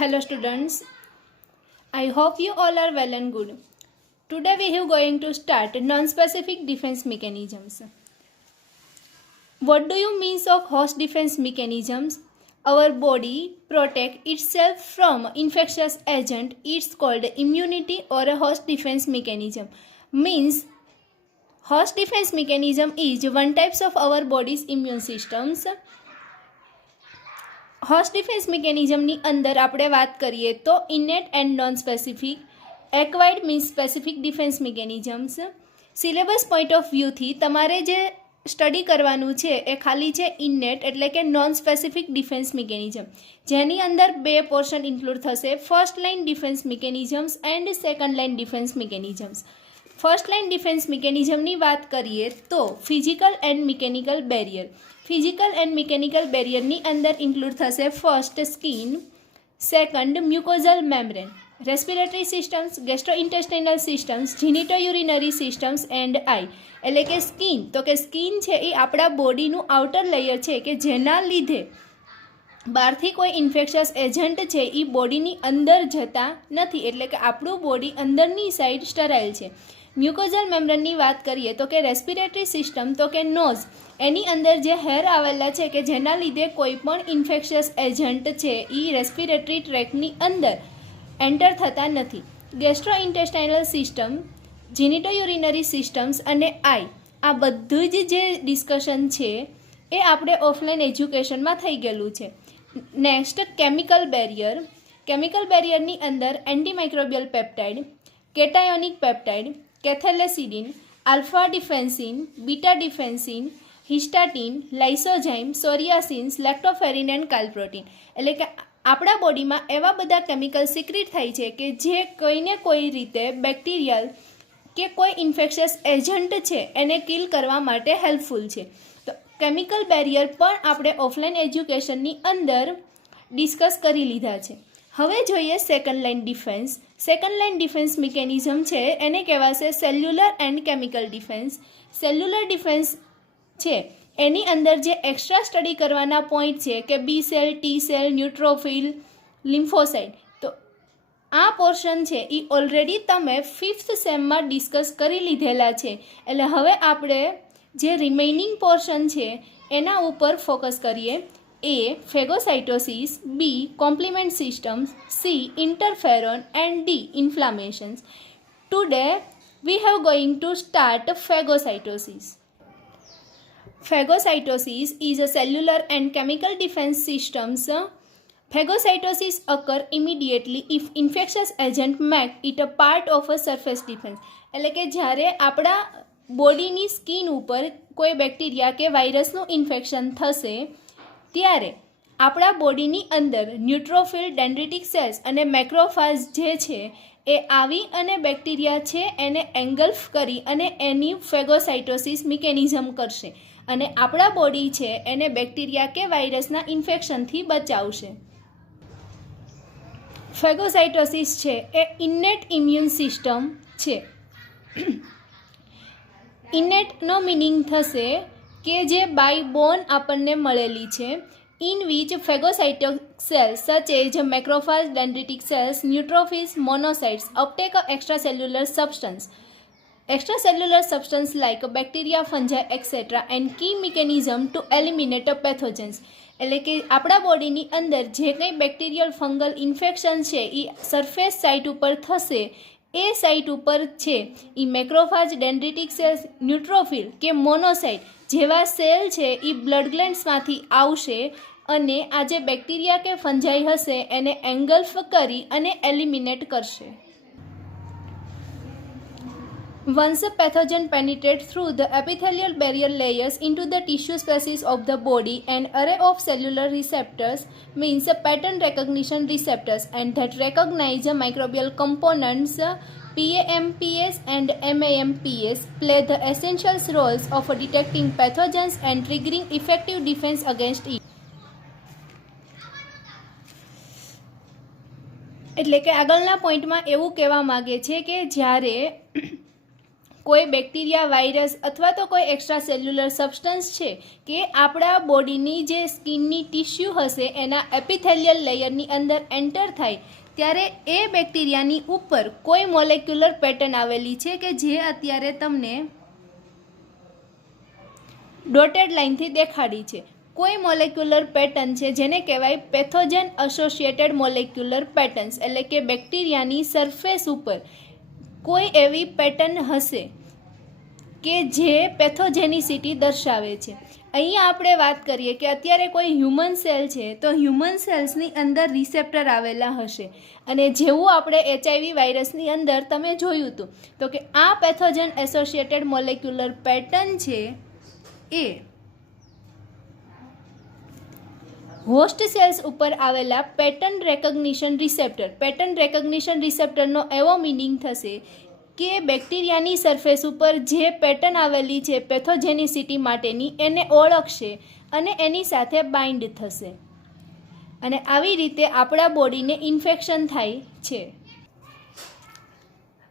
Hello students, I hope you all are well and good. Today we are going to start non-specific defense mechanisms. What do you mean of host defense mechanisms? Our body protect itself from infectious agent. It's called immunity or a host defense mechanism. Means host defense mechanism is one types of our body's immune systems. Host defence મિકેનિઝમની અંદર આપણે વાત કરીએ તો innate and non specific, acquired means specific defence mechanisms. Syllabus point of વ્યૂથી તમારે જે study કરવાનું છે એ ખાલી છે ઇનેટ એટલે કે નોન સ્પેસિફિક ડિફેન્સ મિકેનિઝમ, જેની અંદર બે પોર્શન ઇન્ક્લુડ થશે, first line defence mechanisms and second line defence mechanisms. First line defence મિકેનિઝમની વાત કરીએ તો physical and mechanical barrier. Physical and mechanical બેરિયરની અંદર ઇન્ક્લુડ થશે first skin, second mucosal membrane, respiratory systems, gastrointestinal systems, genitourinary systems and eye. એટલે કે skin, તો કે સ્કિન છે એ આપણા બોડીનું આઉટર લેયર છે કે જેના લીધે બહારથી કોઈ ઇન્ફેક્શિયસ એજન્ટ છે એ બોડીની અંદર જતા નથી, એટલે કે આપણું બોડી અંદરની સાઈડ સ્ટરાઇલ છે. મ્યુકોઝલ મેમ્બ્રેનની વાત કરીએ તો કે રેસ્પિરેટરી સિસ્ટમ, તો કે નોઝ, એની અંદર જે હેર આવેલા છે કે જેના લીધે કોઈ પણ ઇન્ફેક્શિયસ એજન્ટ છે એ રેસ્પિરેટરી ટ્રેકની અંદર એન્ટર થતા નથી. ગેસ્ટ્રોઇન્ટેસ્ટાઇનલ સિસ્ટમ, જીનિટોયુરિનરી સિસ્ટમ્સ અને આઈ, આ બધું જ જે ડિસ્કશન છે એ આપણે ઓફલાઈન એજ્યુકેશનમાં થઈ ગયેલું છે. Next chemical barrier. કેમિકલ બેરિયરની અંદર antimicrobial peptide, cationic peptide, cathelicidin, alpha defensin, beta defensin, histatin, lysozyme, psoriasins, lactoferrin and calprotectin. એટલે કે આપણા બોડીમાં એવા બધા કેમિકલ સિક્રિટ થાય છે કે જે કોઈને કોઈ રીતે બેક્ટેરિયલ કે કોઈ ઇન્ફેક્શિયસ એજન્ટ છે એને કિલ કરવા માટે હેલ્પફુલ છે. તો કેમિકલ બેરિયર પણ આપણે ઓફલાઈન એજ્યુકેશનની અંદર ડિસ્કસ કરી લીધા છે. હવે જોઈએ second line defence. Second line defence mechanism છે એને કહેવાશે cellular and chemical defence. Cellular defence છે એની અંદર જે એક્સ્ટ્રા સ્ટડી કરવાના પોઈન્ટ છે કે બી સેલ, ટી સેલ, ન્યુટ્રોફિલ, લિમ્ફોસાઇટ, તો આ પોર્શન છે એ ઓલરેડી તમે 5th સેમમાં ડિસ્કસ કરી લીધેલા છે. એટલે હવે આપણે જે રિમેઇનિંગ પોર્શન છે એના ઉપર ફોકસ કરીએ. A. Phagocytosis, B. Complement systems, C. Interferon and D. Inflammations. Today we have going to start phagocytosis. Phagocytosis is a cellular and chemical defense systems. Phagocytosis occur immediately if infectious agent make it a part of a surface defense. એટલે કે જ્યારે આપણા બોડીની skin ઉપર કોઈ bacteria કે વાયરસનું infection થશે ત્યારે આપણા બોડીની અંદર ન્યુટ્રોફિલ, ડેન્ડ્રિટિક સેલ્સ અને મેક્રોફાજ જે છે એ આવી અને બેક્ટેરિયા છે એને એન્ગલ્ફ કરી અને એની ફેગોસાઇટોસિસ મિકેનિઝમ કરશે અને આપણા બોડી છે એને બેક્ટેરિયા કે વાયરસના ઇન્ફેક્શનથી બચાવશે. ફેગોસાઇટોસિસ છે એ ઇનેટ ઇમ્યુન સિસ્ટમ છે. ઇનેટનો મિનિંગ થશે કે જે બાય બોર્ન આપણને મળેલી છે. In which phagocytic cells such as macrophage, dendritic cells, neutrophils, monocytes uptake a extracellular substance. Extracellular substance like bacteria, fungi, etc. and key mechanism to eliminate a pathogens. એટલે કે આપણા બોડીની અંદર જે કંઈ બેક્ટેરિયલ ફંગલ ઇન્ફેક્શન છે એ surface site ઉપર થશે, એ site ઉપર છે એ મેક્રોફાજ, ડેન્ડ્રિટિક સેલ્સ, ન્યુટ્રોફિલ કે મોનોસાઇટ જેવા સેલ છે એ બ્લડ ગ્લેન્ડ્સમાંથી આવશે અને આ જે બેક્ટેરિયા કે ફંજાઈ હશે એને એન્ગલ્ફ કરી અને એલિમિનેટ કરશે. Once a pathogen penetrates through the epithelial barrier layers into the tissue species of the body, an array of cellular receptors means a pattern recognition receptors and that recognize the microbial components PAMPs and MAMPs play the essential roles of detecting pathogens and triggering effective defense against it. એટલે કે આગળના પોઈન્ટમાં એવું કહેવા માગે છે કે જ્યારે કોઈ બેક્ટેરિયા, વાયરસ અથવા તો કોઈ એક્સ્ટ્રા સેલ્યુલર સબસ્ટન્સ છે કે આપણા બોડીની જે સ્કિનની ટિશ્યુ હશે એના એપિથેલિયલ લેયરની અંદર એન્ટર થાય ત્યારે એ બેક્ટેરિયાની ઉપર કોઈ મોલેક્યુલર પેટર્ન આવેલી છે કે જે અત્યારે તમને ડોટેડ લાઇનથી દેખાડી છે. કોઈ મોલેક્યુલર પેટર્ન છે જેને કહેવાય પેથોજન એસોસિએટેડ મોલેક્યુલર પેટર્ન્સ, એટલે કે બેક્ટેરિયાની સરફેસ ઉપર કોઈ એવી પેટર્ન હશે કે જે પેથોજેનિસિટી દર્શાવે છે. અહીંયા આપણે વાત કરીએ કે અત્યારે કોઈ હ્યુમન સેલ છે તો હ્યુમન સેલ્સની અંદર રિસેપ્ટર આવેલા હશે અને જેવું આપણે HIV વાયરસની અંદર તમે જોયું હતું તો કે આ પેથોજન એસોસિએટેડ મોલેક્યુલર પેટર્ન છે એ હોસ્ટ સેલ્સ ઉપર આવેલા પેટર્ન રેકગ્નિશન રિસેપ્ટરનો એવો મિનિંગ થશે કે બેક્ટેરિયાની સરફેસ ઉપર જે પેટર્ન આવેલી છે પેથોજેનિસિટી માટેની એને ઓળખશે અને એની સાથે બાઇન્ડ થશે અને આવી રીતે આપણા બોડીને ઇન્ફેક્શન થાય છે.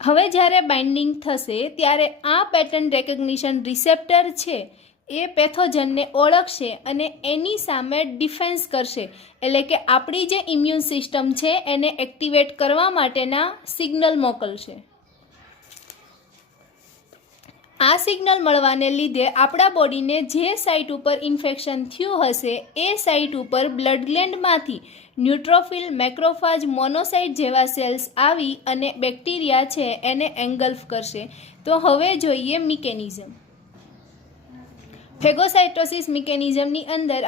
હવે જ્યારે બાઇન્ડિંગ થશે ત્યારે આ પેટર્ન રેકગ્નિશન રિસેપ્ટર છે એ પેથોજનને ઓળખશે અને એની સામે ડિફેન્સ કરશે, એટલે કે આપણી જે ઇમ્યુન સિસ્ટમ છે એને એક્ટિવેટ કરવા માટેના સિગ્નલ મોકલશે. આ સિગ્નલ મળવાને લીધે આપણા બોડીને જે સાઇટ ઉપર ઇન્ફેક્શન થયું હશે એ સાઇટ ઉપર બ્લડ ગ્લેન્ડમાંથી ન્યુટ્રોફિલ, મેક્રોફાજ, મોનોસાઇટ જેવા સેલ્સ આવી અને બેક્ટેરિયા છે એને એંગલ્ફ કરશે. તો હવે જોઈએ મિકેનિઝમ. ફેગોસાઇટોસિસ મિકેનિઝમની અંદર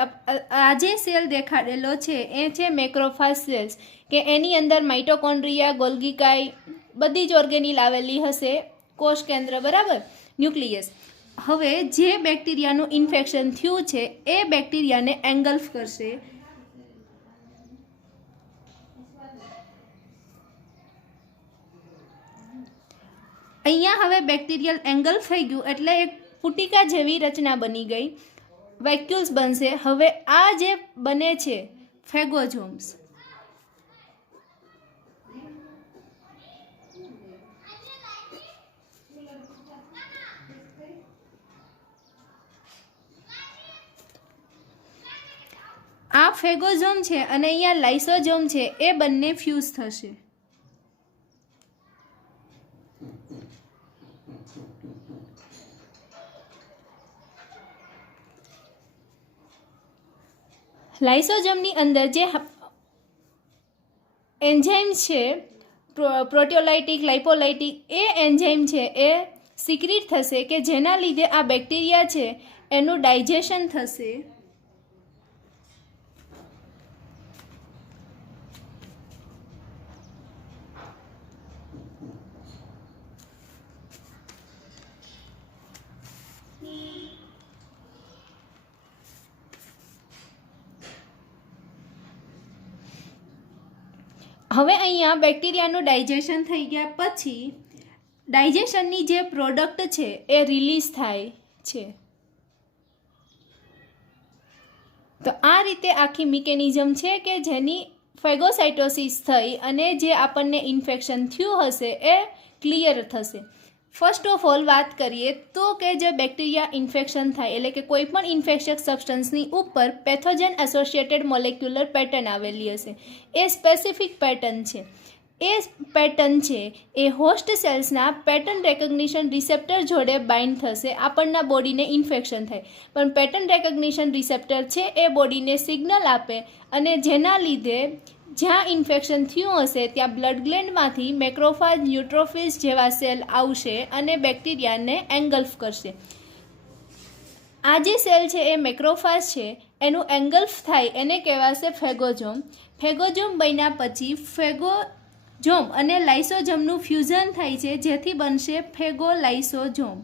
આ જે સેલ દેખાડેલો છે એ છે મેક્રોફાજ સેલ્સ, કે એની અંદર માઇટોકોન્ડ્રિયા, ગોલ્ગીકાઈ બધી જ ઓર્ગેનિલ આવેલી હશે, કોષ કેન્દ્ર બરાબર, ન્યુક્લિયસ. હવે જે બેક્ટેરિયાનું ઇન્ફેક્શન થયું છે એ બેક્ટેરિયાને એંગલ્ફ કરશે. અહીંયા હવે બેક્ટેરિયલ એંગલ્ફ થઈ ગયું એટલે એક પુટિકા જેવી રચના બની ગઈ, વેક્યુલ્સ બનશે. હવે આ જે બને છે ફેગોઝોમ્સ. આ ફેગોઝોમ છે અને અહીંયા લાઇસોઝોમ છે એ બંને ફ્યુઝ થશે. લાઇસોઝોમની અંદર જે એન્ઝાઇમ છે પ્રોટીઓલાઇટિક, લાઇપોલાઇટિક, એ એન્ઝાઇમ છે એ સિક્રીટ થશે કે જેના લીધે આ બેક્ટેરિયા છે એનું ડાયજેશન થશે. હવે અહીંયા બેક્ટેરિયાનું ડાયજેશન થઈ ગયા પછી ડાયજેશનની જે પ્રોડક્ટ છે એ રિલીઝ થાય છે. તો આ રીતે આખી મિકેનિઝમ છે કે જેની ફેગોસાઇટોસિસ થઈ અને જે આપણને ઇન્ફેક્શન થયું હશે એ ક્લિયર થશે. ફર્સ્ટ ઓફ ઓલ વાત કરીએ તો કે જે બેક્ટેરિયા ઇન્ફેક્શન થાય એટલે કે કોઈ પણ ઇન્ફેક્શિયસ સબસ્ટન્સની ઉપર પેથોજન એસોસિએટેડ મોલેક્યુલર પેટર્ન આવેલી હશે, એ સ્પેસિફિક પેટર્ન છે. એ પેટર્ન છે એ હોસ્ટ સેલ્સના પેટર્ન રેકગ્નિશન રિસેપ્ટર જોડે બાઇન્ડ થશે, આપણના બોડીને ઇન્ફેક્શન થાય. પણ પેટર્ન રેકગ્નિશન રિસેપ્ટર છે એ બોડીને સિગ્નલ આપે અને જેના લીધે જ્યાં ઇન્ફેક્શન થયું હશે ત્યાં બ્લડ ગ્લેન્ડમાંથી મેક્રોફાજ, ન્યુટ્રોફિલ્સ જેવા સેલ આવશે અને બેક્ટેરિયાને એંગલ્ફ કરશે. આ જે સેલ છે એ મેક્રોફાજ છે એનું એંગલ્ફ થાય એને કહેવાશે ફેગોઝોમ. ફેગોઝોમ બન્યા પછી ફેગોઝોમ અને લાઇસોઝોમનું ફ્યુઝન થાય છે જેથી બનશે ફેગોલાઇસોઝોમ.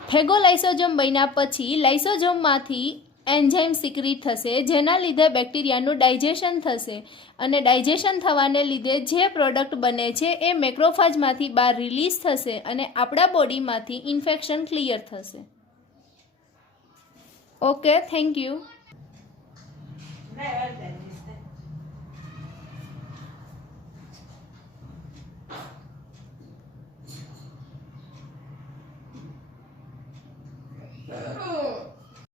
ફેગોલાઇસોઝોમ બન્યા પછી લાઇસોઝોમમાંથી એન્ઝાઇમ સિક્રીટ થશે જેના લીધે બેક્ટેરિયાનું ડાયજેશન થશે અને ડાયજેશન થવાને લીધે જે પ્રોડક્ટ બને છે એ મેક્રોફાજમાંથી બહાર રિલીઝ થશે અને આપણા બોડીમાંથી ઇન્ફેક્શન ક્લિયર થશે. Okay, thank you.